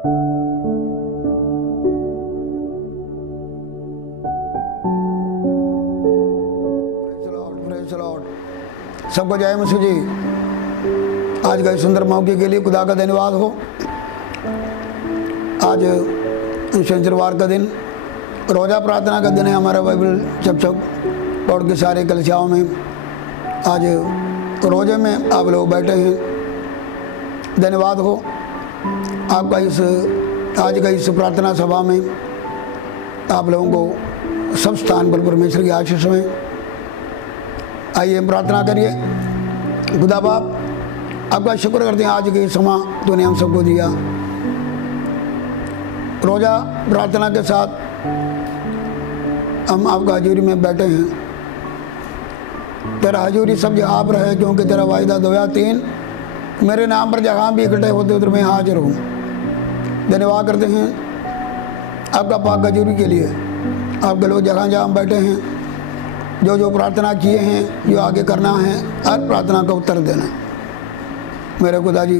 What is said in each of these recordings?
सबको जय मसीह जी। आज के सुंदर मौके के लिए खुदा का धन्यवाद हो। आज शनिवार का दिन रोज़ा प्रार्थना का दिन है। हमारा बाइबल चप पौड़ के सारे कलिसियाओं में आज रोज़े में आप लोग बैठे हैं। धन्यवाद हो आपका इस आज का इस प्रार्थना सभा में आप लोगों को सब स्थान पर परमेश्वर की आशीष में। आइए हम प्रार्थना करिए। खुदा बाप आपका शुक्र करते हैं आज के समय तूने हम सबको दिया। रोज़ा प्रार्थना के साथ हम आपका हजूरी में बैठे हैं। तेरा हजूरी सब जगह आप रहे, क्योंकि तेरा वायदा 2 या 3 मेरे नाम पर जहाँ भी इकट्ठे होते उधर मैं हाजिर हूँ। धन्यवाद करते हैं आपका पाक हजूरी के लिए। आपके लोग जहाँ जहाँ बैठे हैं, जो जो प्रार्थना किए हैं, जो आगे करना है, हर प्रार्थना का उत्तर देना मेरे खुदा जी।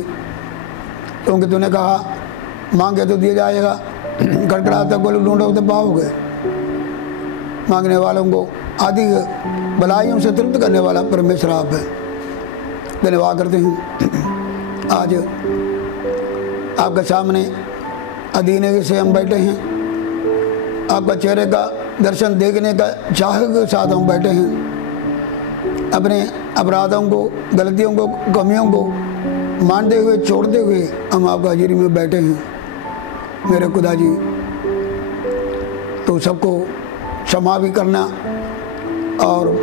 क्योंकि तूने कहा मांगे तो दिया जाएगा, खड़खड़ाते बोलो ढूंढो तो पाओगे। मांगने वालों को आदि भलाइयों से तृप्त करने वाला परमेश्वर आप है। धन्यवाद करते हैं आज आपके सामने अधीन से हम बैठे हैं। आपका चेहरे का दर्शन देखने का चाह के साथ हम बैठे हैं। अपने अपराधों को, गलतियों को, कमियों को मानते हुए, छोड़ते हुए हम आपका हजूरी में बैठे हैं। मेरे खुदा जी, तो सबको क्षमा भी करना और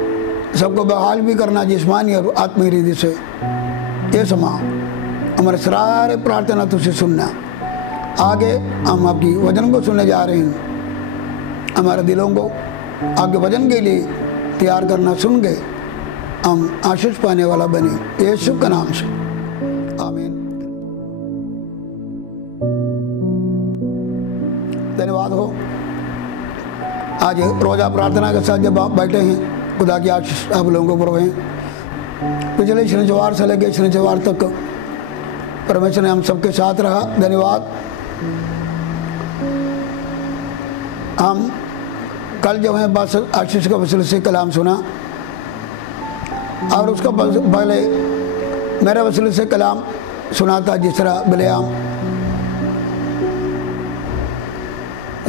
सबको बहाल भी करना जिस्मानी और आत्मीय रीति से। ये समा हमारे सारे प्रार्थना तुझसे सुनना। आगे हम आपकी वचन को सुनने जा रहे हैं। हमारे दिलों को आपके वचन के लिए तैयार करना, सुन के हम आशीष पाने वाला बने, यीशु के नाम से आमीन। धन्यवाद हो आज रोज़ा प्रार्थना के साथ जब आप बैठे हैं, खुदा की आशीष आप लोगों को पर हैं। पिछले शनिवार से लेकर शनिवार तक परमेश्वर ने हम सबके साथ रहा। धन्यवाद। हम कल जो है बस आशीष का वसीले से कलाम सुना और उसका पहले मेरे वसीले से कलाम सुना था। जिस तरह बिलेआम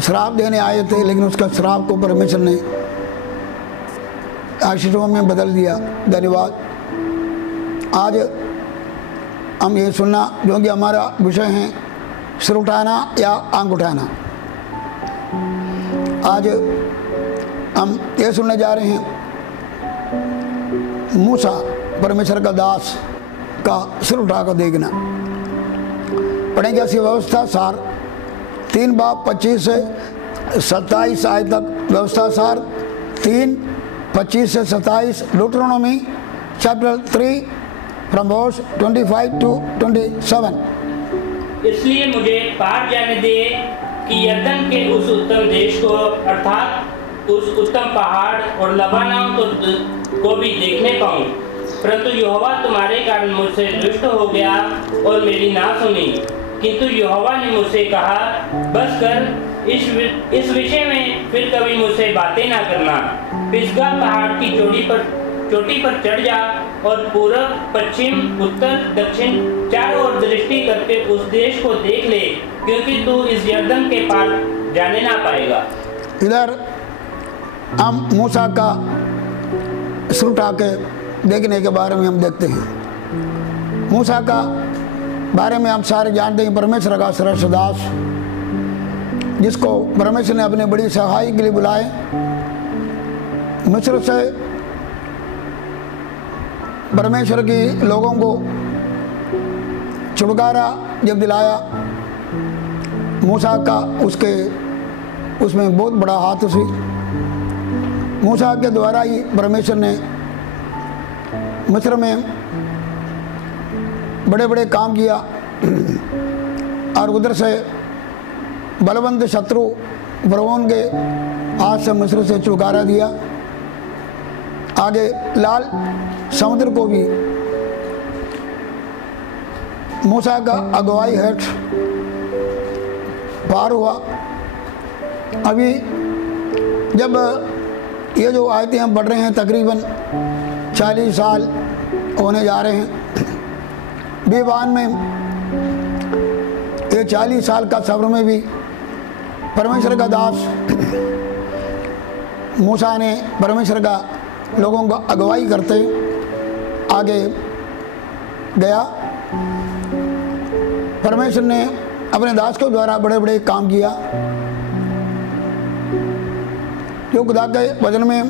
श्राप देने आए थे, लेकिन उसका श्राप को परमेश्वर ने आशीषों में बदल दिया। धन्यवाद। आज हम ये सुनना, जो कि हमारा विषय है सिर उठाना या आंख उठाना। आज हम ये सुनने जा रहे हैं मूसा परमेश्वर का दास का सिर उठाकर देखना। पढ़ेंगे ऐसी व्यवस्था सार 3 बाब 25 से 27 आय तक। व्यवस्था सार 3 25 से 27। ड्यूटेरोनोमी चैप्टर 3 फ्रॉम वर्स 25 to 27। इसलिए मुझे पार जाने दे कि यरदन के उस उत्तम देश को, अर्थात उस उत्तम पहाड़ और लबानों को भी देखने पाऊं। परंतु यहोवा तुम्हारे कारण मुझसे दुष्ट हो गया और मेरी ना सुनी। किंतु यहोवा ने मुझसे कहा, बस कर, इस विषय में फिर कभी मुझसे बातें ना करना। पिसगा पहाड़ की चोटी पर चढ़ जा और पूरब, पश्चिम, उत्तर, दक्षिण चारों ओर दृष्टि करके उस देश को देख ले, क्योंकि तू इस यरदन के पार जाने ना पाएगा। इधर हम मूसा का सिर उठा के देखने के बारे में हम देखते हैं। मूसा का बारे में हम सारे जानते हैं। परमेश्वर का श्रेष्ठ दास, जिसको परमेश्वर ने अपने बड़ी सहाय के लिए बुलाए। मिस्र से परमेश्वर की लोगों को छुटकारा जब दिलाया, मूसा का उसमें बहुत बड़ा हाथ उसी मूसा के द्वारा ही परमेश्वर ने मिस्र में बड़े बड़े काम किया और उधर से बलवंत शत्रु फरौन के हाथ से मिस्र से छुटकारा दिया। आगे लाल समुद्र को भी मूसा का अगुवाई हेठ पार हुआ। अभी जब ये जो आयतें हम पढ़ रहे हैं तकरीबन 40 साल होने जा रहे हैं बीवान में, ये 40 साल का सब्र में भी परमेश्वर का दास मूसा ने परमेश्वर का लोगों को अगुवाई करते आगे गया। परमेश्वर ने अपने दास के द्वारा बड़े बड़े काम किया। जो खुदा के वचन में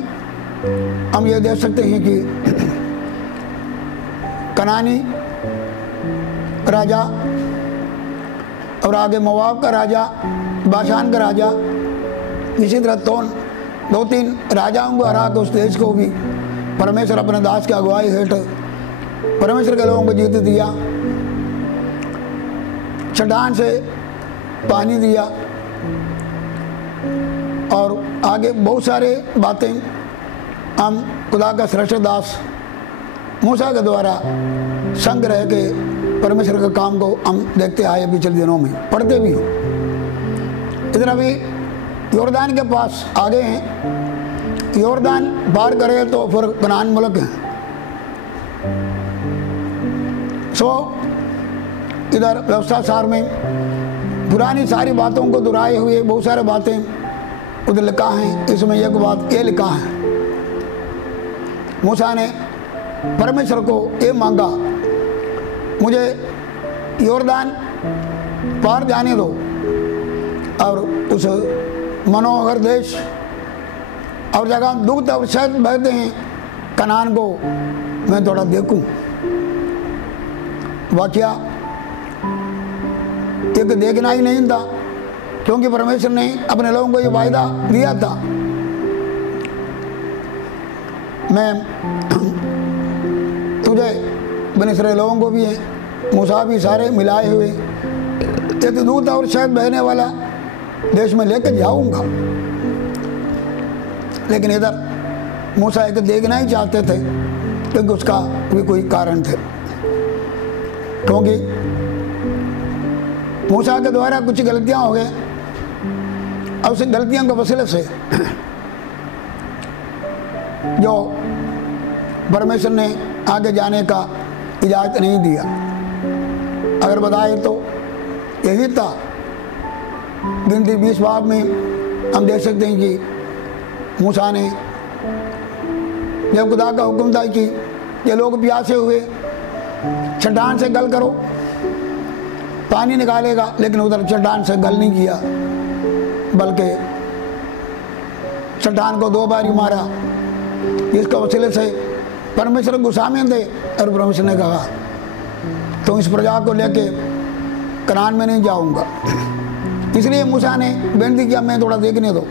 हम ये देख सकते हैं कि कनानी राजा और आगे मोआब का राजा, बाशान का राजा, इसी तरह दो तीन राजाओं को हरा के उस देश को भी परमेश्वर अपने दास की अगुवाई हेठ परमेश्वर के लोगों को जीत दिया। चट्टान से पानी दिया और आगे बहुत सारे बातें हम खुदा का श्रेष्ठ दास मूसा के द्वारा संग रह के परमेश्वर के काम को हम देखते आए पिछले दिनों में, पढ़ते भी हैं। इधर अभी योरदान के पास आ गए हैं। योरदान पार करे तो फिर कनान मुल्क है। इधर व्यवस्था सार में पुरानी सारी बातों को दोहराए हुए बहुत सारे बातें उधर लिखा है। इसमें एक बात ये लिखा है, मूसा ने परमेश्वर को ये मांगा, मुझे योरदान पार जाने दो और उस मनोहर देश और जगह दूध और शहद बहते हैं कनान को मैं थोड़ा देखूं। वाकया एक देखना ही नहीं था, क्योंकि परमेश्वर ने अपने लोगों को ये वायदा दिया था, मैं तुझे बने सारे लोगों को भी है, मूसा भी सारे मिलाए हुए एक दूध और शहद बहने वाला देश में लेकर जाऊंगा। लेकिन इधर मूसा एक देखना ही चाहते थे, क्योंकि उसका भी कोई कारण थे, क्योंकि मूसा के द्वारा कुछ गलतियां हो गए और उस गलतियों के वसीले से जो परमेश्वर ने आगे जाने का इजाज़त नहीं दिया। अगर बताए तो यही था। गिनती 20 बाब में हम देख सकते हैं कि मूसा ने जब खुदा का हुक्म था कि ये लोग प्यासे हुए चट्टान से गल करो, पानी निकालेगा, लेकिन उधर चट्टान से गल नहीं किया, बल्कि चट्टान को 2 बार ही मारा, जिसके वसीले से परमेश्वर गुस्सा में थे। और परमेश्वर ने कहा तो इस प्रजा को लेके कनान में नहीं जाऊंगा। इसलिए मूसा ने बेनती किया, मैं थोड़ा देखने दो।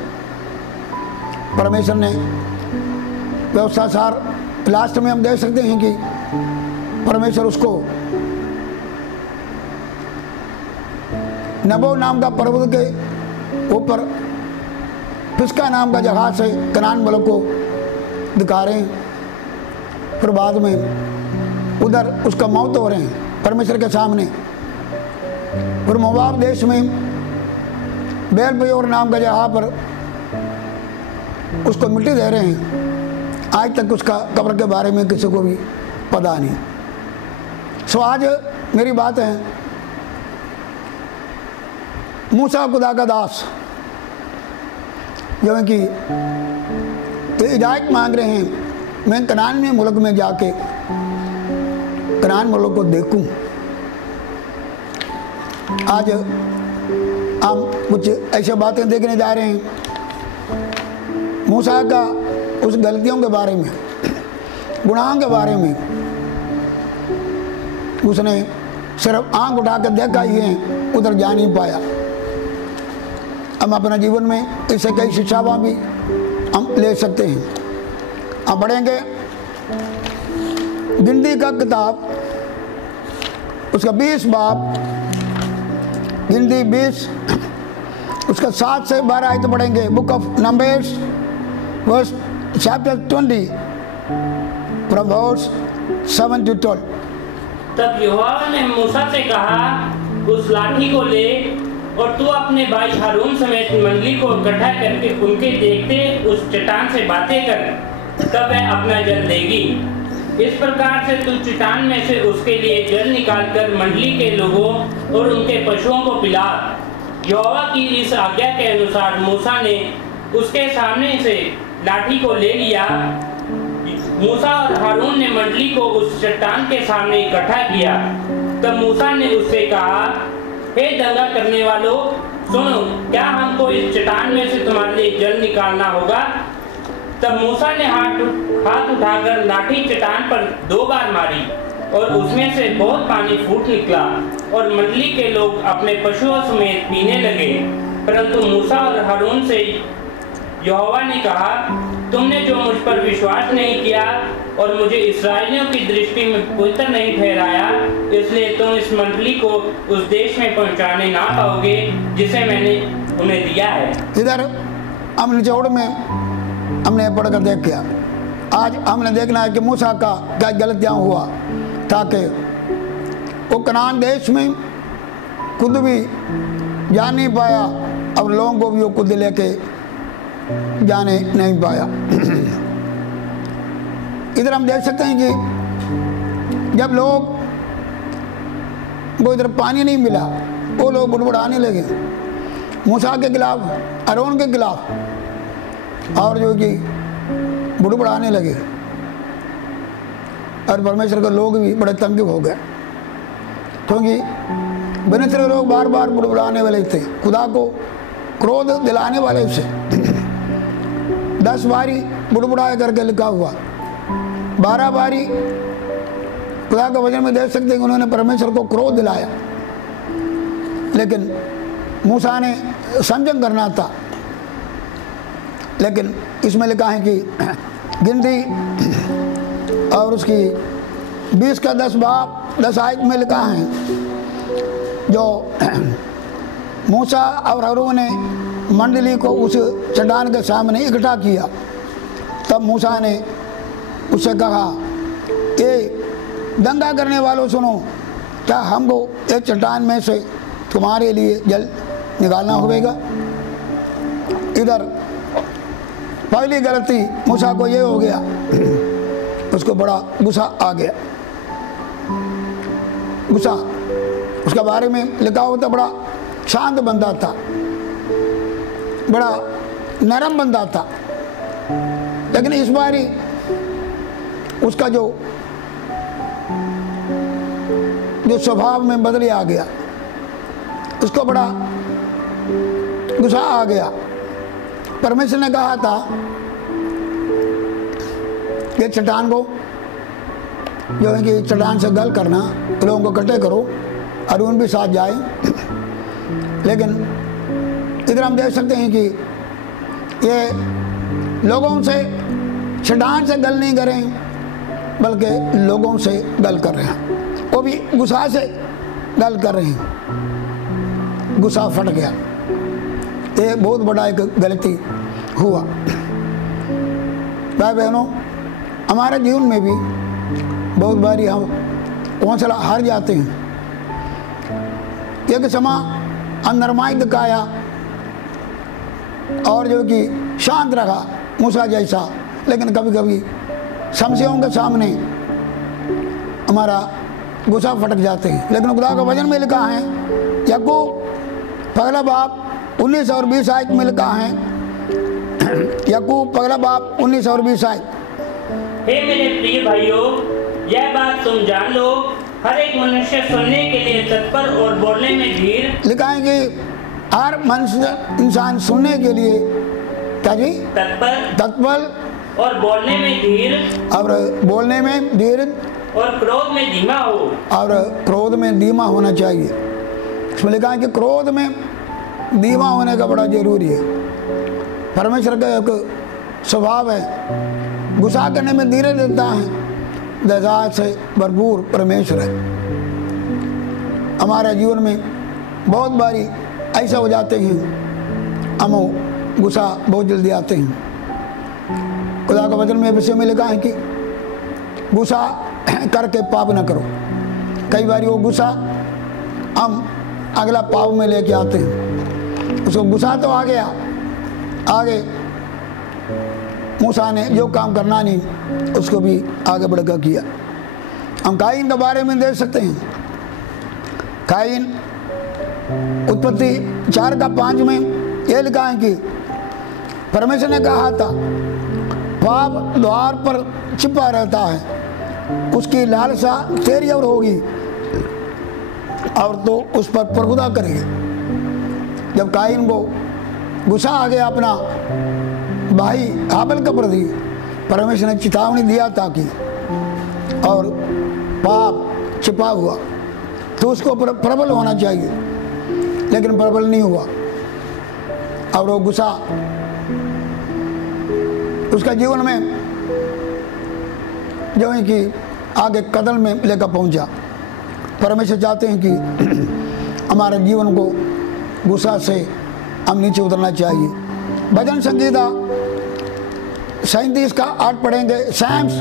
परमेश्वर ने व्यवस्था सार लास्ट में हम देख सकते हैं कि परमेश्वर उसको नबो नाम का पर्वत के ऊपर पिस्का नाम का जगह से कनान मुल्क को दिखा रहे हैं। फिर बाद में उधर उसका मौत हो रहे हैं परमेश्वर के सामने। फिर मोआब देश में बेल पेयोर नाम का जगह पर उसको मिट्टी दे रहे हैं। आज तक उसका कब्र के बारे में किसी को भी पता नहीं। सो आज मेरी बात है, मूसा खुदा का दास जो है कि इजाज़त मांग रहे हैं, मैं कनान में मुल्क में जाके कनान मुल्क को देखूं। आज हम कुछ ऐसे बातें देखने जा रहे हैं मूसा का, उस गलतियों के बारे में, गुनाहों के बारे में। उसने सिर्फ आंख उठा कर देखा ही है, उधर जा नहीं पाया। हम अपने जीवन में इससे कई शिक्षाएं भी हम ले सकते हैं। अब पढ़ेंगे गिनती का किताब, उसका 20 बाब, गिनती 20 उसका 7 से 12 आयत पढ़ेंगे। Book of numbers verse chapter 20 from verse 7 to 12। तब यहोवा ने मूसा से कहा, उस लाठी को ले और तू अपने भाई हारून समेत मंडली को इकट्ठा करके उनके देखते उस चट्टान से बातें कर, तब वह अपना जल देगी। इस प्रकार से तू चट्टान में से उसके लिए जल निकालकर मंडली के लोगों और उनके पशुओं को पिला। यहोवा की इस आज्ञा के अनुसार मूसा ने उसके सामने से लाठी को ले लिया। मूसा और हारून ने मंडली को उस चट्टान के सामने इकट्ठा किया। तब मूसा ने उससे कहा, हे दंगा करने वालों, सुनो, क्या हमको इस चट्टान में से तुम्हारे लिए जल निकालना होगा? तब मूसा ने हाथ उठाकर लाठी चट्टान पर 2 बार मारी और उसमें से बहुत पानी फूट निकला और मंडली के लोग अपने पशुओं समेत पीने लगे। परंतु मूसा और हारून से यहोवा ने कहा, तुमने जो मुझ पर विश्वास नहीं किया और मुझे इस्राएलियों की दृष्टि में पवित्र नहीं ठहराया, इसलिए तुम इस मंडली को उस देश में पहुंचाने ना पाओगे जिसे मैंने उन्हें दिया है। इधर हम निचोड़ में हमने पढ़कर देख किया। आज हमने देखना है कि मूसा का क्या गलतियाँ हुआ, ताकि वो कनान देश में खुद भी जा नहीं पाया और लोगों को भी वो खुद लेके जाने नहीं पाया। इधर हम देख सकते हैं कि जब लोग वो इधर पानी नहीं मिला, वो लोग बुड़बुड़ाने लगे मूसा के खिलाफ, हारून के खिलाफ, और जो कि बुड़बुड़ाने लगे। और परमेश्वर के लोग भी बड़े तंग हो गए, क्योंकि बेनसर के लोग बार बार बुड़बुड़ाने वाले थे, खुदा को क्रोध दिलाने वाले थे। 10 बारी बुड़बुड़ाए करके लिखा हुआ, 12 बारी खुदा के वचन में देख सकते हैं कि उन्होंने परमेश्वर को क्रोध दिलाया। लेकिन मूसा ने संयम करना था। लेकिन इसमें लिखा है कि गिनती और उसकी 20 का 10 बाब 10 आयत में लिखा है, जो मूसा और हारून ने मंडली को उस चट्टान के सामने इकट्ठा किया। तब मूसा ने उससे कहा, ये दंगा करने वालों सुनो, क्या हमको एक चट्टान में से तुम्हारे लिए जल निकालना होगा? इधर पहली गलती मूसा को ये हो गया, उसको बड़ा गुस्सा आ गया। गुस्सा, उसके बारे में लिखा होता बड़ा शांत बंदा था, बड़ा नरम बंदा था। लेकिन इस बारी उसका जो स्वभाव में बदली आ गया, उसको बड़ा गुस्सा आ गया। परमेश्वर ने कहा था कि चट्टान को जो है कि चट्टान से गल करना, लोगों को इकट्ठे करो, हारून भी साथ जाए। लेकिन इधर हम देख सकते हैं कि ये लोगों से चट्टान से गल नहीं करें, बल्कि लोगों से गल कर रहे हैं, वो भी गुस्सा से गल कर रहे हैं। गुस्सा फट गया, ये बहुत बड़ा एक गलती हुआ। भाई बहनों, हमारे जीवन में भी बहुत बारी हम हौसला हार जाते हैं। एक समय नरमाई दिखाया और जो कि शांत रहा मूसा जैसा, लेकिन कभी कभी समस्याओं के सामने हमारा गुस्सा फटक जाते हैं। लेकिन खुदा का वचन में लिखा है, याकूब पहला बाब 19 और 20 आयत में लिखा है, याकूब पहला बाब 19 और 20 आयत। हे मेरे प्रिय भाइयों, यह बात तुम जान लो, हर एक मनुष्य सुनने के लिए तत्पर और बोलने में धीर। लिखा है कि हर मनुष्य इंसान सुनने के लिए क्या जी? तत्पर और बोलने में धीर, और बोलने में धीर, और क्रोध में धीमा हो, और क्रोध में धीमा होना चाहिए। इसमें लिखा है कि क्रोध में धीमा होने का बड़ा जरूरी है। परमेश्वर का एक स्वभाव है, गुस्सा करने में धीरे देता है, दया से भरपूर परमेश्वर है। हमारे जीवन में बहुत बारी ऐसा हो जाते हैं, हम गुस्सा बहुत जल्दी आते हैं। खुदा का वचन में विषय में लिखा है कि गुस्सा करके पाप न करो। कई बार वो गुस्सा हम अगला पाव में लेके आते हैं। उसको गुस्सा तो आ गया, आगे मूसा ने जो काम करना नहीं उसको भी आगे बढ़कर किया। हम कायीन के बारे में देख सकते हैं। कायीन उत्पत्ति 4:5 में यह लिखा है कि परमेश्वर ने कहा था पाप द्वार पर छिपा रहता है, उसकी लालसा तेरी और होगी और तो उस पर प्रभुता करेगी। जब कायीन को गुस्सा आ गया अपना भाई हाबिल के प्रति, परमेश्वर ने चेतावनी दिया था कि और पाप छिपा हुआ तो उसको प्रबल होना चाहिए, लेकिन प्रबल नहीं हुआ और वो गुस्सा उसका जीवन में जो है कि आगे कदम में लेकर पहुंचा। परमेश्वर चाहते हैं कि हमारे जीवन को गुस्सा से हम नीचे उतरना चाहिए। भजन संगीता 37:8 पढ़ेंगे। Psalms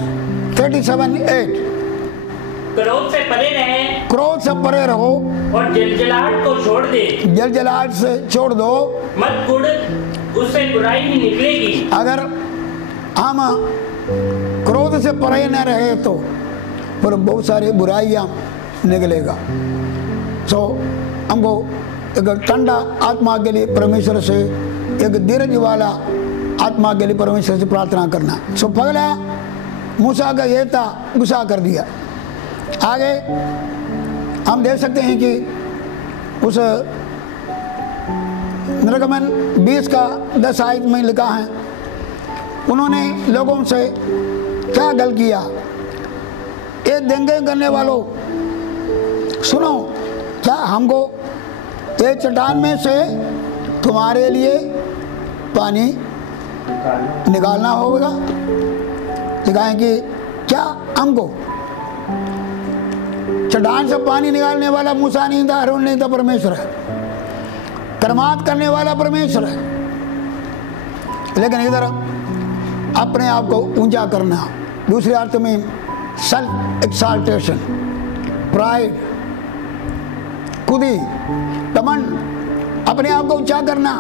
37:8। क्रोध से परे रहे, क्रोध से परे रहो और जलजलाहट को छोड़ दे, जलजलाहट से छोड़ दो, मत कुढ़, उससे बुराई ही निकलेगी। अगर हम क्रोध से परे न रहे तो पर बहुत सारी बुराइयां निकलेगा। सो हमको एक ठंडा आत्मा के लिए परमेश्वर से, एक धीरज वाला आत्मा के लिए परमेश्वर से प्रार्थना करना। सो पगला मूसा का ये था, गुस्सा कर दिया। आगे हम देख सकते हैं कि उस निर्गमन 20:10 आयत में लिखा है, उन्होंने लोगों से क्या गल किया। ये दंगे करने वालों सुनो, क्या हमको ये चट्टान में से तुम्हारे लिए पानी निकालना होगा? दिखाएं कि क्या हमको चट्टान से पानी निकालने वाला मूसा नहीं था, हारून नहीं था, परमेश्वर है। कर्मात करने वाला परमेश्वर है। लेकिन इधर अपने आप को ऊंचा करना, दूसरे अर्थ में सेल्फ एक्साल्टेशन, प्राइड, खुदी, घमंड, अपने आप को ऊंचा करना।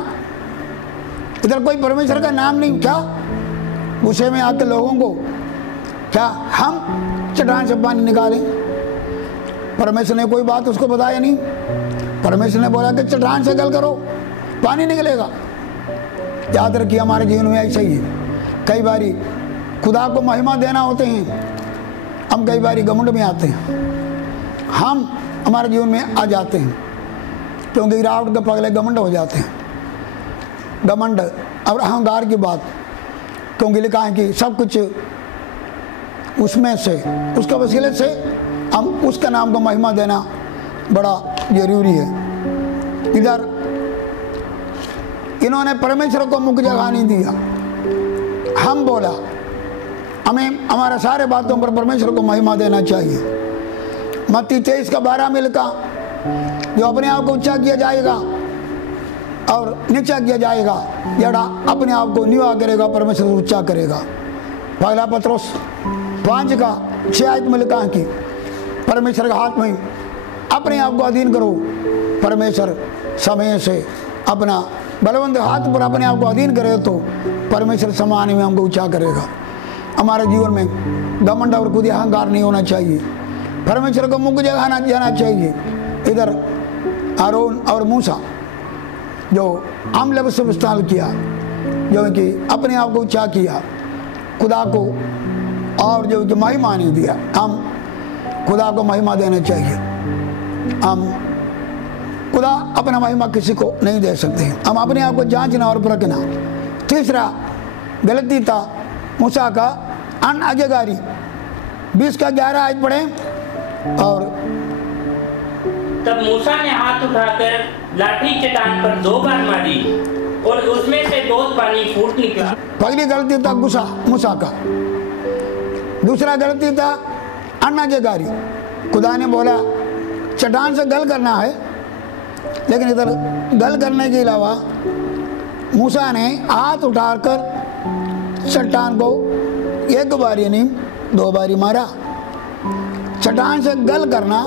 इधर कोई परमेश्वर का नाम नहीं। क्या गुस्से में आके लोगों को क्या हम चट्टान से पानी निकालें? परमेश्वर ने कोई बात उसको बताया नहीं। परमेश्वर ने बोला कि चट्टान से गल करो, पानी निकलेगा। याद रखिए हमारे जीवन में ऐसा ही है। कई बारी खुदा को महिमा देना होते हैं, हम कई बारी घमंड में आते हैं, हम हमारे जीवन में आ जाते हैं, क्योंकि गिरावट के पगले घमंड हो जाते हैं। घमंड और अहंकार की बात, क्योंकि लिखा है कि सब कुछ उसमें से, उसके वसीले से हम उसका नाम को महिमा देना बड़ा जरूरी है। इधर इन्होंने परमेश्वर को मुख्य जगह नहीं दिया। हम बोला हमें हमारे सारे बातों पर परमेश्वर को महिमा देना चाहिए। मत्ती 23:12 में लिखा, जो अपने आप को ऊंचा किया जाएगा और नीचा किया जाएगा, जड़ा अपने आप को नीवा करेगा परमेश्वर ऊंचा करेगा। पहला पत्रोस 5:6 आयत में लिखा है कि परमेश्वर के हाथ में अपने आप को अधीन करो। परमेश्वर समय से अपना बलवंत हाथ पर अपने आप को अधीन करे तो परमेश्वर समान में हमको ऊंचा करेगा। हमारे जीवन में घमंड और खुद अहंकार नहीं होना चाहिए। परमेश्वर को मुख्य जगह जाना चाहिए। इधर हारून और मूसा जो आम लफ्ज़ से इस्तेमाल किया, जो कि अपने आप को ऊंचा किया, खुदा को और जो कि महिमा नहीं दिया। हम खुदा को महिमा देना चाहिए। हम खुदा अपना महिमा किसी को नहीं दे सकते। हम अपने आप को जांचना और परखना। तीसरा गलती था मूसा का अनआज्ञाकारी। 20:11 आयत पढ़े। और तब मूसा ने हाथ उठाकर लाठी चट्टान पर 2 बार मारी और उसमें से बहुत पानी फूट निकला। पहली गलती था गुस्सा मूसा का। दूसरा गलती था अनआज्ञाकारी। खुदा ने बोला चट्टान से गल करना है, लेकिन इधर गल करने के अलावा मूसा ने हाथ उठाकर चट्टान को 1 बार नहीं 2 बार मारा। चट्टान से गल करना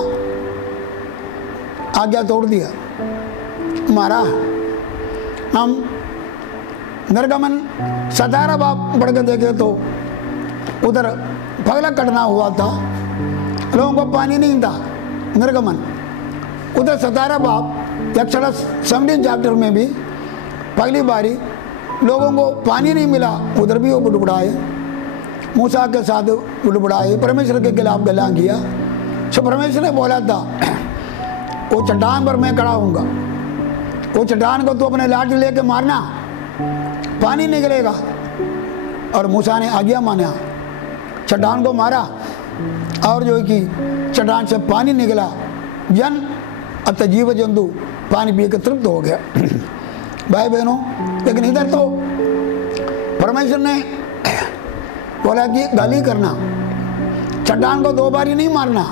आज्ञा तोड़ दिया। मारा। हम निर्गमन 17 बाब बढ़ के देखे तो उधर पगला कटना हुआ था, लोगों को पानी नहीं था। निर्गमन उधर 17 बाब एक्सोडस 17 चैप्टर में भी पहली बारी लोगों को पानी नहीं मिला, उधर भी वो बुड़बुड़ाए, मूसा के साथ बुड़बुड़ाए, परमेश्वर के खिलाफ गला किया। सो परमेश्वर ने बोला था वो चट्टान पर मैं खड़ा हूँगा, वो चट्टान को तू अपने लाठी लेके मारना, पानी निकलेगा। और मूसा ने आज्ञा माना, चट्टान को मारा और जो है कि चट्टान से पानी निकला। जन अब जीव जंतु पानी पी के तृप्त हो गया। भाई बहनों, लेकिन इधर तो परमेश्वर ने बोला कि गाली करना, चट्टान को 2 बारी नहीं मारना।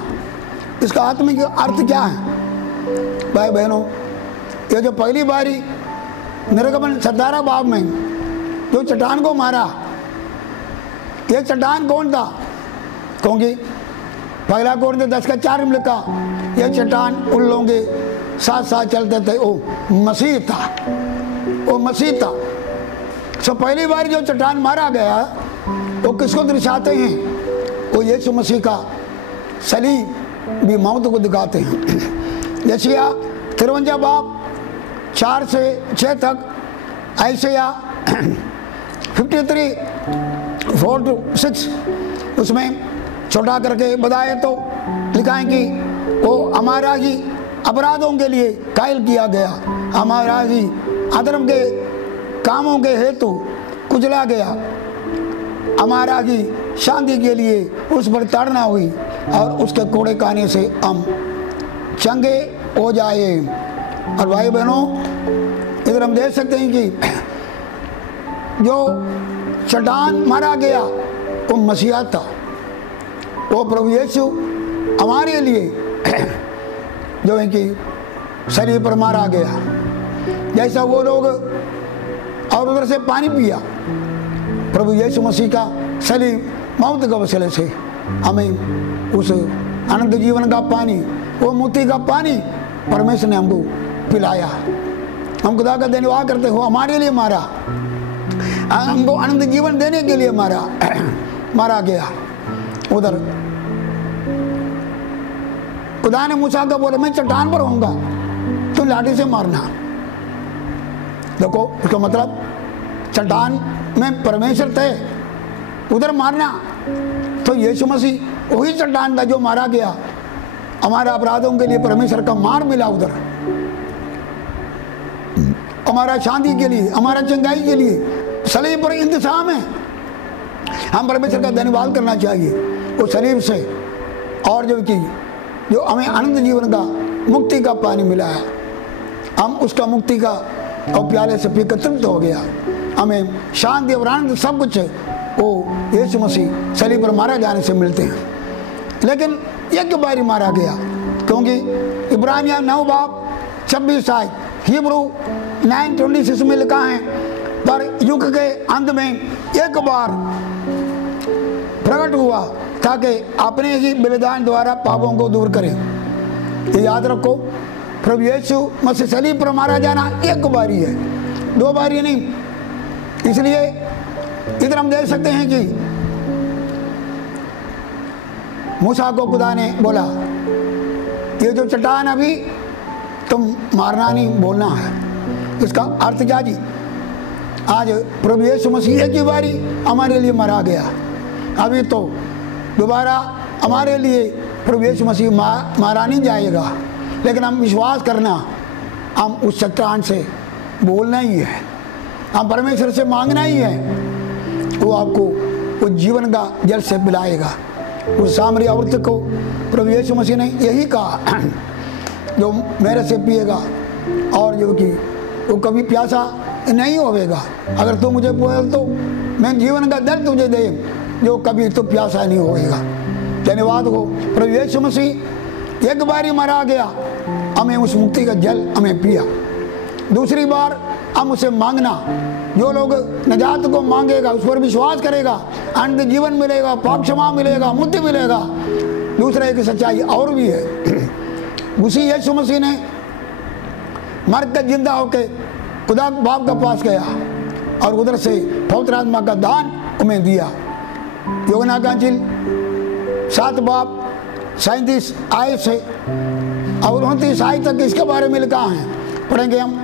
इसका आत्मिक अर्थ क्या है भाई बहनों? ये जो पहली बारी निर्गमन 17 बाब में जो चट्टान को मारा, ये चट्टान कौन था? क्योंकि पहला कोरिन्थियों 10:4 में लिखा, ये चट्टान उन लोगों के साथ साथ चलते थे, वो मसीह था, वो मसीह था। सो पहली बार जो चट्टान मारा गया वो किसको दर्शाते हैं? वो यीशु मसीह का सलीब भी मौत को दिखाते हैं। यशायाह 53 बाब 4 से 6 तक, यशायाह 53 4 to 6 उसमें छोटा करके बताए तो लिखा है कि वो हमारा ही अपराधों के लिए कायल किया गया, हमारा ही अधर्म के कामों के हेतु कुचला गया, हमारा ही शांति के लिए उस पर ताड़ना हुई और उसके कोड़े खाने से हम चंगे हो जाए। और भाई बहनों, इधर हम देख सकते हैं कि जो चट्टान मारा गया वो मसीहा था, वो प्रभु यीशु हमारे लिए जो है कि शरीर पर मारा गया। जैसा वो लोग और उधर से पानी पिया, प्रभु यीशु मसीह का शरीर मौत के वसीले से हमें उस अनंत जीवन का पानी, वो मुक्ति का पानी परमेश्वर ने हमको पिलाया। हम खुदा का धन्यवाद करते हो, हमारे लिए मारा, हमको अनंत जीवन देने के लिए मारा गया। उधर खुदा ने मूसा को बोला, मैं चट्टान पर होऊंगा, तो लाठी से मारना। देखो उसका मतलब चट्टान में परमेश्वर थे, उधर मारना। तो यीशु मसीह वही चट्टान था जो मारा गया, हमारा अपराधों के लिए परमेश्वर का मार मिला उधर, हमारा शांति के लिए, हमारा चंगाई के लिए सलीब पर इंतजाम है। हम परमेश्वर का धन्यवाद करना चाहिए वो सलीब से, और जो हमें अनंत जीवन का मुक्ति का पानी मिला है, हम उसका मुक्ति का और प्याले से पीकर तृप्त हो गया। हमें शांति और आनंद सब कुछ वो यीशु मसीह सलीब पर मारा जाने से मिलते हैं। लेकिन एक बारी मारा गया, क्योंकि इब्रानिया 9 बाब 26 आयत, हिब्रू 9:26 में लिखा है, पर युग के अंत में एक बार प्रकट हुआ ताकि अपने ही बलिदान द्वारा पापों को दूर करे। ये याद रखो, प्रभु यीशु मसीह सलीब पर मारा जाना एक बारी है, 2 बारी नहीं। इसलिए इधर हम देख सकते हैं कि मूसा को खुदा ने बोला, ये जो चट्टान अभी तुम मारना नहीं, बोलना है। इसका अर्थ क्या जी? आज प्रभु यीशु मसीह एक ही बारी हमारे लिए मारा गया, अभी तो दोबारा हमारे लिए प्रभु यीशु मसीह मारा नहीं जाएगा। लेकिन हम विश्वास करना, हम उस चट्टान से बोलना ही है, हम परमेश्वर से मांगना ही है, वो आपको उस जीवन का जल से पिलाएगा। उस सामरी औरत को प्रभु यीशु मसीह ने यही कहा, जो मेरे से पिएगा और जो कि वो कभी प्यासा नहीं होवेगा। अगर तू मुझे बोल तो मैं जीवन का जल तुझे दे, जो कभी तो प्यासा नहीं होएगा। धन्यवाद हो, प्रभु यीशु मसीह एक बार मारा गया, हमें उस मुक्ति का जल हमें पिया। दूसरी बार हम उसे मांगना, जो लोग नजात को मांगेगा, उस पर विश्वास करेगा, अनंत जीवन मिलेगा, पाप क्षमा मिलेगा, मुक्ति मिलेगा। दूसरा एक सच्चाई और भी है, उसी यीशु मसीह ने मर कर जिंदा होके खुदा बाप के पास गया और उधर से पवित्र आत्मा का दान उन्हें दिया। यूहन्ना का इंजील 7 बाब 37 आयत से और 29 आयत तक इसके बारे में लिखा है। पढ़ेंगे हम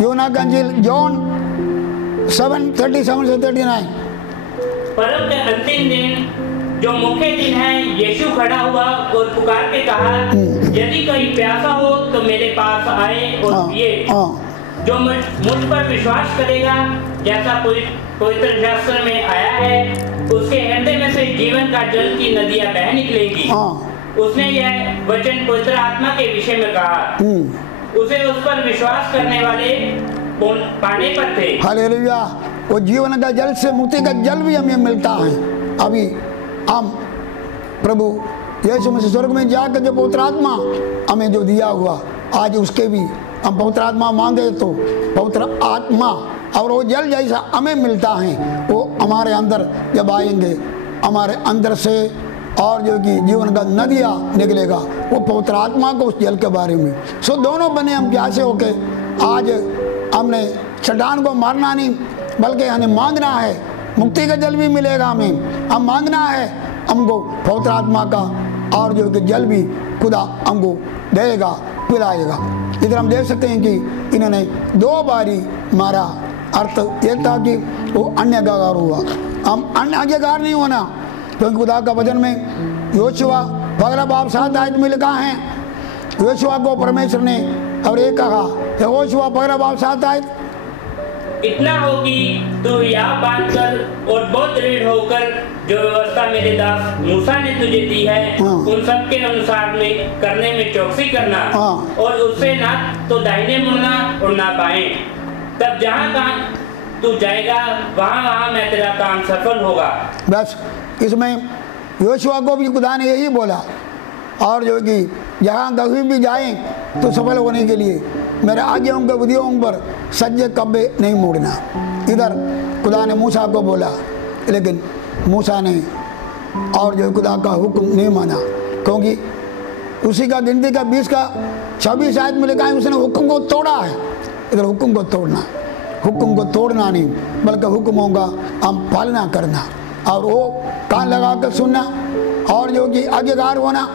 यूहन्ना का इंजील जॉन 7:37 से 39। पर्व के अंतिम दिन जो मुख्य दिन है, यीशु खड़ा हुआ और पुकार के कहा, यदि कोई प्यासा हो तो मेरे पास आए और पिए। जो मुझ पर विश्वास करेगा, जैसा पवित्र शास्त्र में आया है, उसके हृदय में से जीवन का जल की नदियां बह निकलेंगी। उसने यह वचन पवित्र आत्मा के विषय में कहा। उसे उस पर विश्वास करने वाले पाने पर थे। हालेलुया। वो जीवन का जल से मुक्ति का जल भी हमें मिलता है। अभी हम प्रभु यीशु मसीह स्वर्ग में जाकर जो पवित्र आत्मा हमें जो दिया हुआ, आज उसके भी हम पवित्र आत्मा मांगे तो पवित्र आत्मा और वो जल जैसा हमें मिलता है, वो हमारे अंदर जब आएंगे, हमारे अंदर से और जो कि जीवन का नदियाँ निकलेगा, वो पवित्र आत्मा को उस जल के बारे में। सो दोनों बने हम प्यासे होके आज हमने चट्टान को मारना नहीं, बल्कि हमें मांगना है, मुक्ति का जल भी मिलेगा हमें। हम मांगना है हमको पवित्र आत्मा का, और जो कि जल भी खुदा हमको देगा, पिलाएगा। इधर हम देख सकते हैं कि इन्होंने 2 बारी मारा। अर्थ ये था कि वो अन्यगार हुआ। हम अन्यगार नहीं होना, क्योंकि खुदा का वचन में योशुआ 15 बाब 7 आयत में लिखा है, योशुआ को परमेश्वर ने और ये कहा, योशुआ 15 बाब 7 आयत, इतना हो कि तू यहाँ बांध कर और बहुत दृढ़ होकर जो व्यवस्था मेरे दास मूसा ने तुझे दी है, उन सब के अनुसार में करने में चौकसी करना, और उससे ना तो दाहिने मुड़ना और ना बाएं। तब जहाँ कहाँ तू जाएगा वहाँ मैं तेरा काम सफल होगा। बस इसमें योशुआ को भी खुदा ने यही बोला, और जो कि जहाँ कहीं भी जाएं तो सफल होने के लिए मेरे आज्ञाओं के विधियों पर सज्जे कब्बे नहीं मोड़ना। इधर खुदा ने मूसा को बोला, लेकिन मूसा ने और जो खुदा का हुक्म नहीं माना, क्योंकि उसी का गिनती का 20 का 26 आयत में लिखा है, उसने हुक्म को तोड़ा है। इधर हुक्म को तोड़ना, हुक्म को तोड़ना नहीं, बल्कि हुक्मों का हम पालना करना, और वो कान लगा कर सुनना, और जो कि आज्ञाकार होना।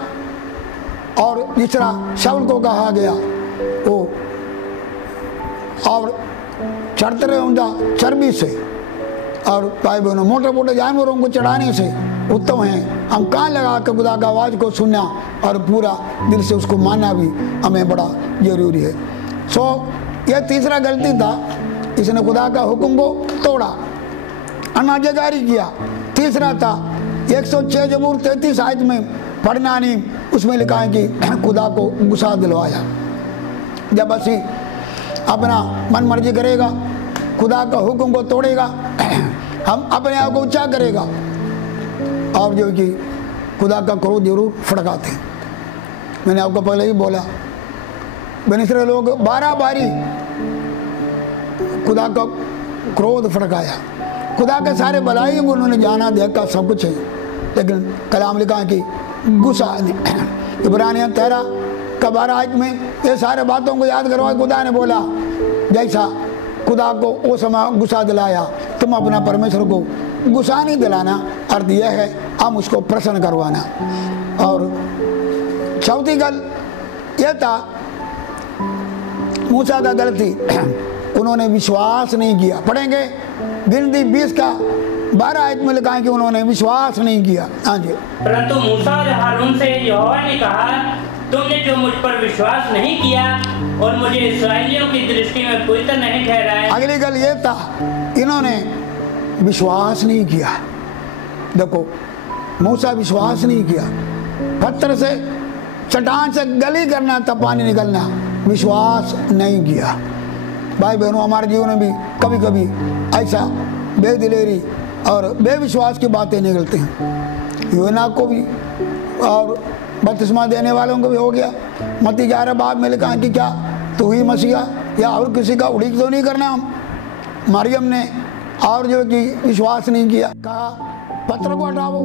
और जिस तरह शाऊल को कहा गया, वो और चढ़ते रहे उनका चर्बी से, और भाई बहनों मोटे मोटे जानवरों को चढ़ाने से उत्तम है हम कान लगा कर खुदा का आवाज़ को सुनना, और पूरा दिल से उसको मानना भी हमें बड़ा जरूरी है। सो यह तीसरा गलती था, इसने खुदा का हुक्म को तोड़ा, अनाज्ञाकारी किया। तीसरा था 106 जबूर 33 आयत में पढ़ना नहीं, उसमें लिखा है कि खुदा को गुस्सा दिलवाया। जब असी अपना मन मर्जी करेगा, खुदा का हुक्म को तोड़ेगा, हम अपने आप को ऊंचा करेगा, और जो कि खुदा का क्रोध जरूर फटकाते हैं। मैंने आपको पहले ही बोला, बेनिसरे लोग 12 बारी खुदा का क्रोध फटकाया। खुदा के सारे भलाई को उन्होंने जाना, देखा, सब कुछ है, लेकिन कलाम लिखा है कि गुस्सा ने। इब्रानियन 13 का 12 आयत में ये सारे बातों को याद करवा खुदा ने बोला, जैसा खुदा को वो समय गुस्सा दिलाया, तुम अपना परमेश्वर को गुस्सा नहीं दिलाना। अर्थ यह है हम उसको प्रसन्न करवाना। और चौथी गल यह था मूसा का गलती, उन्होंने विश्वास नहीं किया। पढ़ेंगे गिनती 20 का 12 आयत में लिखा है कि उन्होंने विश्वास नहीं किया। हाँ जी। परंतु मूसा और हारून से यहोवा ने कहा, तुमने जो मुझ पर विश्वास नहीं किया और मुझे इस्राएलियों की दृष्टि में पवित्र नहीं ठहराया। अगली गल ये था, इन्होंने विश्वास नहीं किया। देखो मूसा विश्वास नहीं किया, पत्थर से चट्टान से गली करना तब पानी निकलना, विश्वास नहीं किया। भाई बहनों, हमारे जीवन में भी कभी कभी ऐसा बेदिलेरी और बेविश्वास की बातें निकलती हैं। यूहन्ना को भी और बपतिस्मा देने वालों को भी हो गया। मत्ती 11 बाब में लिखा है कि क्या तू ही मसीहा या और किसी का उड़ीक तो नहीं करना हम। मरियम ने और जो कि विश्वास नहीं किया, कहा पत्थर को हटाओ।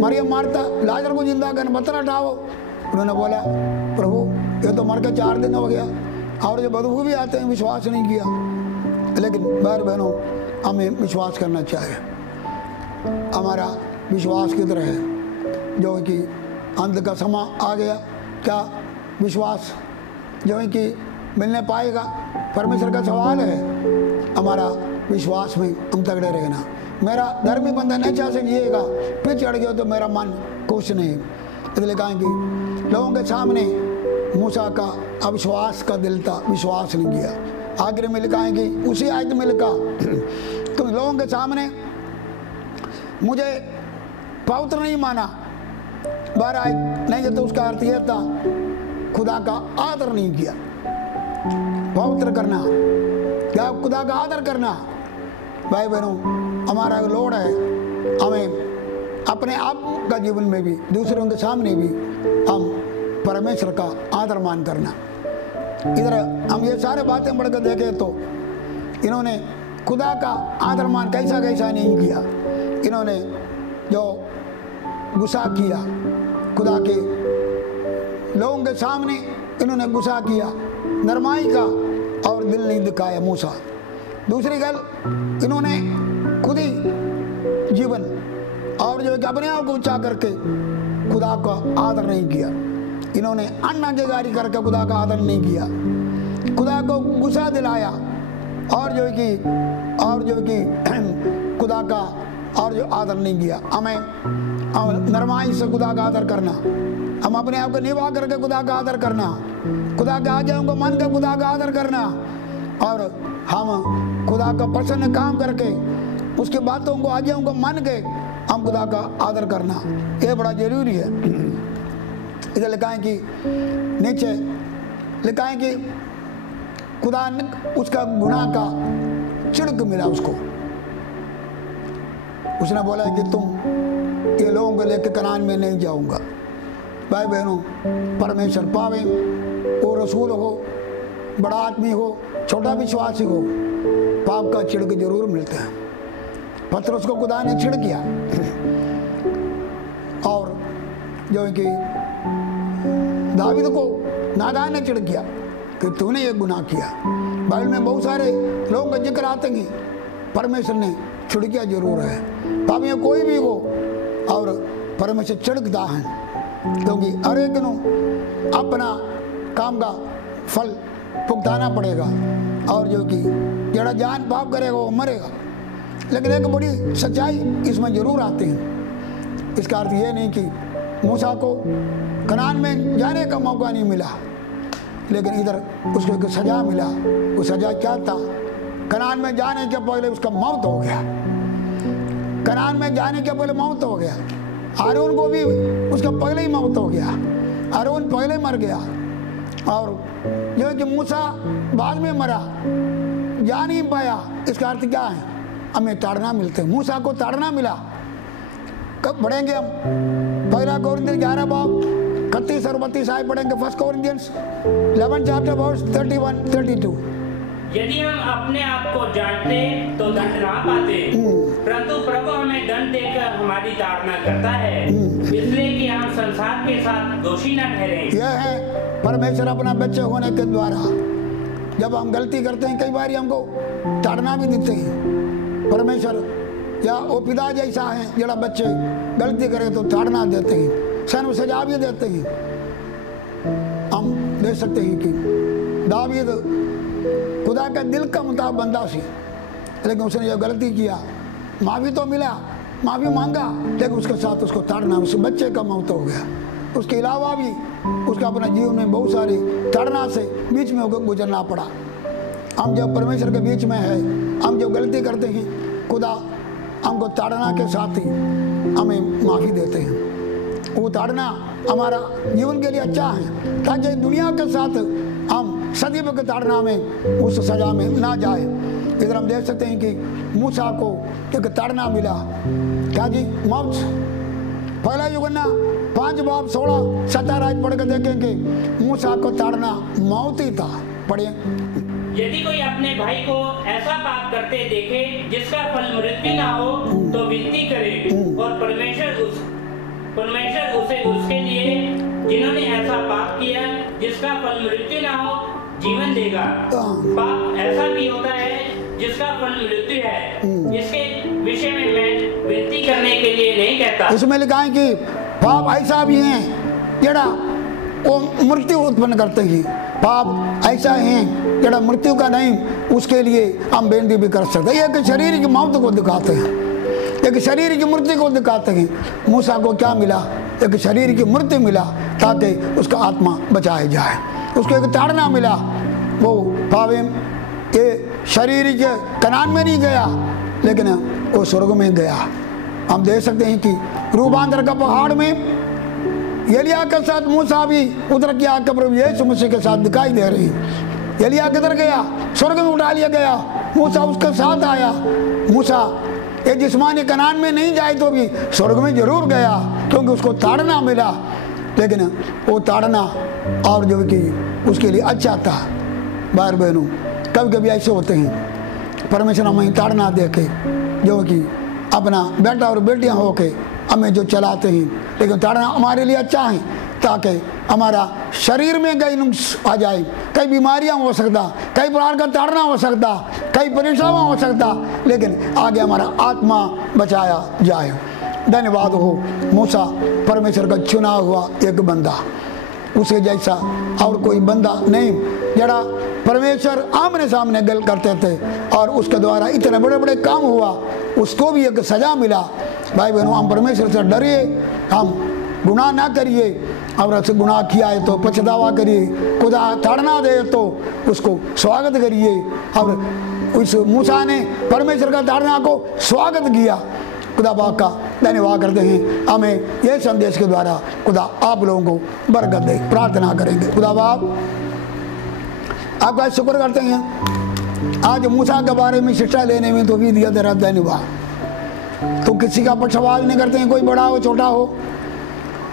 मरियम मारता लाजर को जिंदा करना, पत्थर हटाओ। उन्होंने बोला प्रभु ये तो मर के 4 दिन हो गया, और जो बदबू भी आते हैं विश्वास नहीं किया। लेकिन भाई बहनों, हमें विश्वास करना चाहिए। हमारा विश्वास किधर है? जो है कि अंत का समय आ गया, क्या विश्वास जो है कि मिलने पाएगा? परमेश्वर का सवाल है। हमारा विश्वास में हम तगड़े रहना। मेरा धर्मी बंदा नशा से जिएगा, फिर चढ़ गया तो मेरा मन खुश नहीं। इसलिए कहेंगे लोगों के सामने मूसा का अविश्वास का दिल था, विश्वास नहीं किया। आखिर में लिखा है कि उसी आयत में लिखा तो लोगों के सामने मुझे पवित्र नहीं माना। 12 आयत नहीं तो उसका अर्थ यह था खुदा का आदर नहीं किया। पवित्र करना या खुदा का आदर करना। भाई बहनों, हमारा लोड है हमें अपने आप का जीवन में भी, दूसरों के सामने भी हम परमेश्वर का आदर मान करना। इधर हम ये सारे बातें बढ़कर देखें तो इन्होंने खुदा का आदर मान कैसा कैसा नहीं किया। इन्होंने जो गुस्सा किया खुदा के लोगों के सामने, इन्होंने गुस्सा किया नरमाई का और दिल नहीं दिखाया मूसा। दूसरी गल, इन्होंने खुद ही जीवन और जो अपने आप को ऊंचा करके खुदा का आदर नहीं किया। इन्होंने अनाज्ञाकारी करके खुदा का आदर नहीं किया, खुदा को गुस्सा दिलाया और जो कि खुदा का और जो आदर नहीं किया। हमें नरमाई से खुदा का आदर करना, हम अपने आप को निभा करके खुदा का आदर करना, खुदा के आज्ञाओं को मान कर खुदा का आदर करना और हम खुदा का प्रसन्न काम करके उसकी बातों को आज्ञाओं को मान के हम खुदा का आदर करना, ये बड़ा जरूरी है। इधर लिखा है कि नीचे लिखा है कि खुदा उसका गुनाह का चिड़क मिला उसको। उसने बोला कि तुम ये लोगों को लेकर कनान में नहीं जाऊंगा। भाई बहनों, परमेश्वर पावे वो रसूल हो, बड़ा आदमी हो, छोटा विश्वासी हो, पाप का छिड़क जरूर मिलता है। पतरस को खुदा ने छिड़क किया और जो है कि दावीद को नादान ने छिड़क किया कि तूने ये गुनाह किया। बाइबल में बहुत सारे लोगों का जिक्र आते हैं, परमेश्वर ने छिड़किया जरूर है। पापियों कोई भी हो और परमेश्वर छिड़कता है, क्योंकि हर एक को अपना काम का फल भुगताना पड़ेगा और जो कि जड़ा जान पाप करेगा वो मरेगा। लेकिन एक बड़ी सच्चाई इसमें जरूर आती है। इसका अर्थ ये नहीं कि मूसा को कनान में जाने का मौका नहीं मिला, लेकिन इधर उसको एक सजा मिला। वो सजा क्या था? कनान में जाने के पहले उसका मौत हो गया। कनान में जाने के पहले मौत हो गया। हारून को भी उसका पहले ही मौत हो गया, हारून पहले मर गया। और जो है कि मूसा बाद में मरा, जा नहीं पाया। इसका अर्थ क्या है? हमें ताड़ना मिलते हैं। मूसा को ताड़ना मिला। कब पढ़ेंगे हम? 1 कोरिन्थियंस 11 बाब 31 और 32 आयत पढ़ेंगे। 1 कोरिन्थियंस 11 चैप्टर वर्स 31-32। यदि हम अपने आप को जानते तो दंड ना पाते, परंतु प्रभु हमें दंड देकर हमारी ताड़ना करता है, इसलिए कि हम संसार के साथ दोषी न ठहरे। यह है परमेश्वर अपना बच्चे होने के द्वारा। जब हम गलती करते हैं कई बार हमको ताड़ना भी देते हैं। परमेश्वर या वो पिता जैसा है, जरा बच्चे गलती करे तो ताड़ना देते हैं, सन सजा भी देते हैं। हम देख सकते हैं कि दावीद खुदा का दिल का मुताबिक बंदा सी, लेकिन उसने जो गलती किया, माफी तो मिला, माफी मांगा, लेकिन उसके साथ उसको ताड़ना, उस बच्चे का मौत हो गया। उसके अलावा भी उसका अपना जीवन में बहुत सारी ताड़ना से बीच में होकर गुजरना पड़ा। हम जब परमेश्वर के बीच में है, हम जो गलती करते हैं, खुदा हमको ताड़ना के साथ ही हमें माफी देते हैं। वो ताड़ना हमारा जीवन के लिए अच्छा है, ताकि दुनिया के साथ हम सदैव के ताड़ना में, उस सजा में ना जाए। इधर हम देख सकते हैं कि मूसा को एक ताड़ना मिला, क्या जी? मौत। पहला यूहन्ना 5 बाब 16-17 आयत पढ़ कर देखेंगे, मूसा को ताड़ना मौत ही था। पढ़िए। यदि कोई अपने भाई को ऐसा पाप करते देखे जिसका फल मृत्यु ना हो, तो विनती करे और परमेश्वर उसे उसके लिए जिन्होंने ऐसा पाप किया जिसका फल मृत्यु ना हो जीवन देगा। हाँ। पाप ऐसा भी होता है जिसका फल मृत्यु है। इसके विषय में मैं विनती करने के लिए नहीं कहता। इसमें लिखा है कि पाप ऐसा भी है जड़ा वो मृत्यु उत्पन्न करते हैं। पाप ऐसा है जड़ा मृत्यु का नहीं, उसके लिए हम बेनती भी कर सकते हैं। एक शरीर की मौत को दिखाते हैं, एक शरीर की मृत्यु को दिखाते हैं। मूसा को क्या मिला? एक शरीर की मृत्यु मिला ताकि उसका आत्मा बचाया जाए। उसको एक ताड़ना मिला, वो पावे के शरीर के कनान में नहीं गया लेकिन वो स्वर्ग में गया। हम देख सकते हैं कि रूपांतर का पहाड़ में एलिया के साथ मूसा भी उतर के आकर प्रभु यीशु मसीह के साथ दिखाई दे रही। एलिया किधर गया? स्वर्ग में उठा लिया गया। मूसा उसके साथ आया। मूसा ये जिस्मानी कनान में नहीं जाए तो भी स्वर्ग में जरूर गया क्योंकि उसको ताड़ना मिला। लेकिन वो ताड़ना और जो कि उसके लिए अच्छा था। भाई बहनों, कभी कभी ऐसे होते हैं परमेश्वर हमें ताड़ना दे के जो कि अपना बेटा और बेटियां होके हमें जो चलाते हैं, लेकिन ताड़ना हमारे लिए अच्छा है ताकि हमारा शरीर में कई नुक्स आ जाए, कई बीमारियां हो सकता, कई प्रकार का ताड़ना हो सकता, कई परेशान हो सकता, लेकिन आगे हमारा आत्मा बचाया जाए। धन्यवाद हो मूसा परमेश्वर का चुना हुआ एक बंदा, उसे जैसा और कोई बंदा नहीं जड़ा परमेश्वर आमने सामने गल करते थे और उसके द्वारा इतने बड़े बड़े काम हुआ। उसको भी एक सजा मिला। भाई बहनों, हम परमेश्वर से डरिए, हम गुनाह ना करिए और ऐसे गुनाह किया है तो पछतावा करिए। खुदा ताड़ना दे तो उसको स्वागत करिए। और उस मूसा ने परमेश्वर का ताड़ना को स्वागत किया। खुदा बाप का धन्यवाद करते हैं। हमें यह संदेश के द्वारा खुदा आप लोगों को बरकत दे। प्रार्थना करेंगे। खुदा बाप आपका शुक्र करते हैं आज मूसा के बारे में शिक्षा लेने में तो भी दिया तेरा धन्यवाद। तो किसी का पक्षपात नहीं करते हैं, कोई बड़ा हो छोटा हो।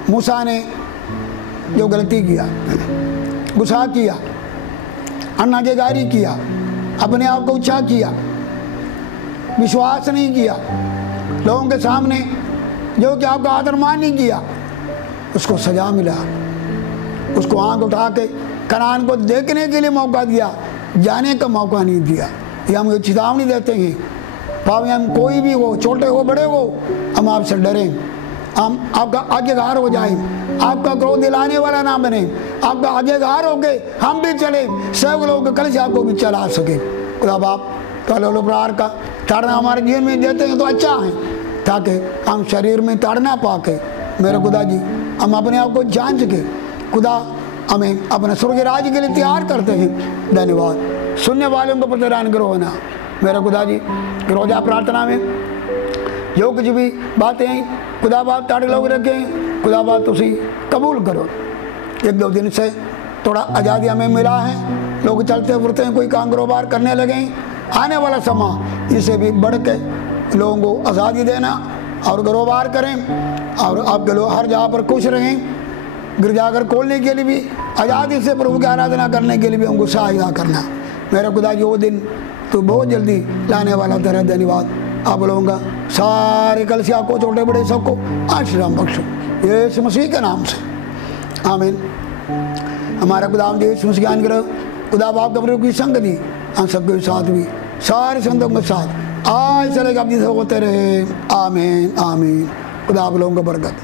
मूसा ने जो गलती किया, गुस्सा किया, अन्नाजेगारी किया, अपने आप को ऊंचा किया, विश्वास नहीं किया, लोगों के सामने जो कि आपका आदर मान नहीं किया, उसको सजा मिला। उसको आंख उठा के कनान को देखने के लिए मौका दिया, जाने का मौका नहीं दिया। ये हम चेतावनी देते हैं। भाव हम कोई भी हो, छोटे हो बड़े हो, हम आपसे डरें, हम आपका आज्ञाकार हो जाए, आपका क्रोध दिलाने वाला ना बने, आपका आज्ञाकार हो गए हम भी चले, सब लोग कल से आपको भी चला सके। खुदा बाप कल प्रकार का ताड़ना हमारे जीवन में देते हैं तो अच्छा है, ताकि हम शरीर में ताड़ना पाके मेरे खुदा जी हम अपने आप को जान सके। खुदा हमें अपने स्वर्ग राज्य के लिए तैयार करते हैं। धन्यवाद। सुनने वालों को प्रदान करो ना मेरे खुदा जी। रोजा प्रार्थना में जो कुछ भी बातें खुदा बाप ताड़े लोग रखें, खुदा बाप तुसी कबूल करो। एक दो दिन से थोड़ा आज़ादी हमें मिला है, लोग चलते फिरते हैं, कोई काम कारोबार करने लगे। आने वाला समय इसे भी बढ़ के लोगों को आज़ादी देना और कारोबार करें और आपके लोग हर जगह पर खुश रहें। गिरजाघर खोलने के लिए भी आज़ादी से प्रभु की आराधना करने के लिए भी हमको सहायता करना। मेरा खुदा जी वो दिन तो बहुत जल्दी लाने वाला तेरा धन्यवाद। आप लोगों का सारे कलिसिया को, छोटे बड़े सबको आशीर्वाद बख्शो यीशु मसीह के नाम से, आमीन। हमारा खुदा यीशु मसीह ज्ञान करो, खुदा बाप का प्रभु की संगति हम सबके साथ भी सारे संतों के साथ आज चलेगा, अब होते रहे। आमीन आमीन। खुदा आप लोगों को बरकत।